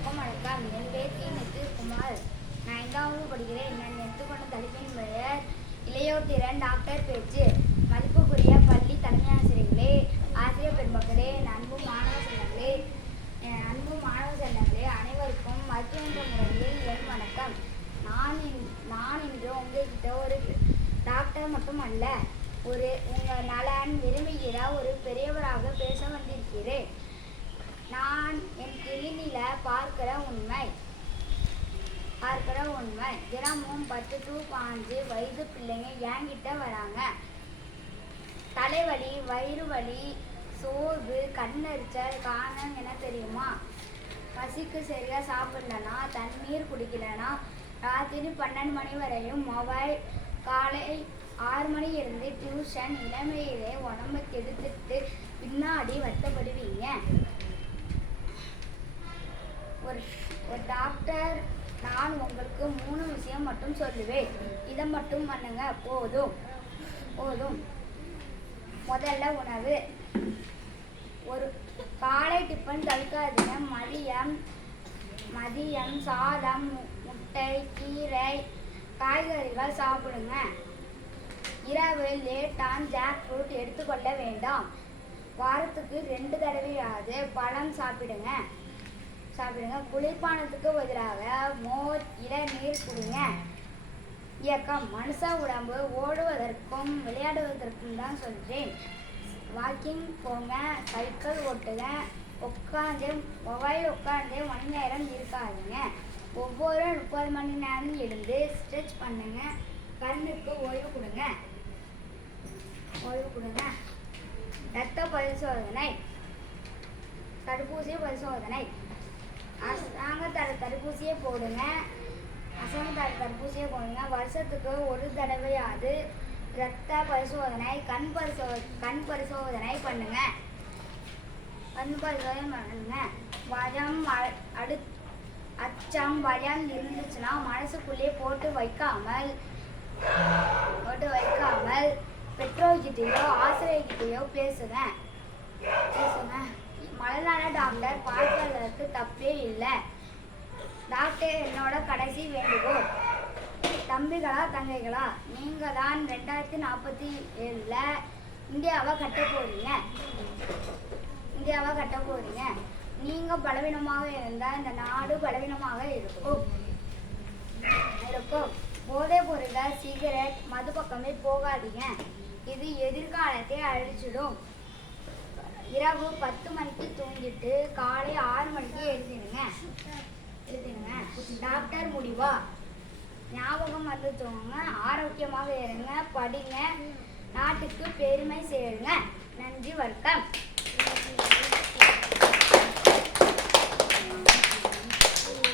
அனைவருக்கும் வணக்கம். என் பேர் டி. நித்திஷ்குமார். நான் 5வது படிக்கிறேன். நான் எடுத்துக்கொண்ட தலைப்பின் பெயர் இளையோர் திறன் டாக்டர் பேச்சு. மதிப்புக்குரிய பள்ளி தலைமை ஆசிரியர்களே, ஆசிரியர் பெருமக்களே, அன்பு மாணவ செல்லங்களே, அனைவருக்கும் மருத்துவ முறையில் என் வணக்கம். நான் இன்று உங்ககிட்ட ஒரு டாக்டர் மட்டுமல்ல, உங்கள் நலன் விரும்புகிற ஒரு பெரியவராக பேச வந்திருக்கிறேன். நான் என் கிளினில பார்க்கிற உண்மை தினமும் 10 to 15 வயது பிள்ளைங்க என்கிட்ட வராங்க. தலைவலி, வயிறு வலி, சோர்வு, கண்ணெரிச்சல். காரணம் என்ன தெரியுமா? பசிக்கு சரியா சாப்பிடலனா, தண்ணீர் குடிக்கலனா, ராத்திரி 12 மணி வரையும் மொபைல், காலை 6 மணியிலிருந்து டியூஷன். இளமையிலே உடம்பை கெடுத்துட்டு பின்னாடி வருத்தப்படுவீங்க. ஒரு டாக்டர் நான் உங்களுக்கு 3 விஷயம் மட்டும் சொல்லுவேன். இதை மட்டும் பண்ணுங்க, போதும். முதல்ல உணவு. ஒரு காலை டிஃபன் தவிர்க்காதீங்க. மதியம் சாதம், முட்டை, கீரை, காய்கறிகள் சாப்பிடுங்க. இரவு லேட்டான் ஜாக் ஃப்ரூட் எடுத்துக்கொள்ள வேண்டாம். வாரத்துக்கு 2 தடவையாவது பழம் சாப்பிடுங்க. குளிர்பானத்துக்கு பதிலாக மோர், இளநீர் குடிங்க. இயக்கம். மனுஷ உடம்பு ஓடுவதற்கும் விளையாடுவதற்கும் தான் சொல்கிறேன். வாக்கிங் போங்க, சைக்கிள் ஓட்டுங்க. உட்காந்து மணி நேரம் இருக்காதுங்க. ஒவ்வொரு 30 மணி நேரம் எழுந்து ஸ்ட்ரெச் பண்ணுங்க. கண்ணுக்கு ஓய்வு கொடுங்க. ரத்த பரிசோதனை, தடுப்பூசி பரிசோதனை. தடுப்பூசியை போடுங்க. வருஷத்துக்கு 1 தடவையாவது இரத்த பரிசோதனை, கண் பரிசோதனை பண்ணுங்க. பயம் இருந்துச்சுன்னா மனசுக்குள்ளே போட்டு வைக்காமல் பெற்றோர்கிட்டயோ ஆசிரியர்கிட்டயோ பேசுங்க. மலைநாள டாக்டர் பார்ப்பதற்கு தப்பே இல்லை. டாக்டர், என்னோட கடைசி வேண்டுகோள். தம்பிகளா, தங்கைகளா, நீங்க தான் 2047 இந்தியாவை கட்ட போறீங்க. நீங்க பலவீனமாக இருந்தால் இந்த நாடு பலவீனமாக இருக்கும். போதைப் பொருட்கள், சிகரெட், மது பக்கமே போகாதீங்க. இது எதிர்காலத்தை அழிச்சிடும். இரவு 10 மணிக்கு தூங்கிட்டு காலை 6 மணிக்கு எழுதிடுங்க. டாக்டர் முடிவா? ஞாபகம் வந்து தூங்குங்க, ஆரோக்கியமாக இருங்க, படிங்க, நாட்டுக்கு பெருமை சேருங்க. நன்றி, வணக்கம்.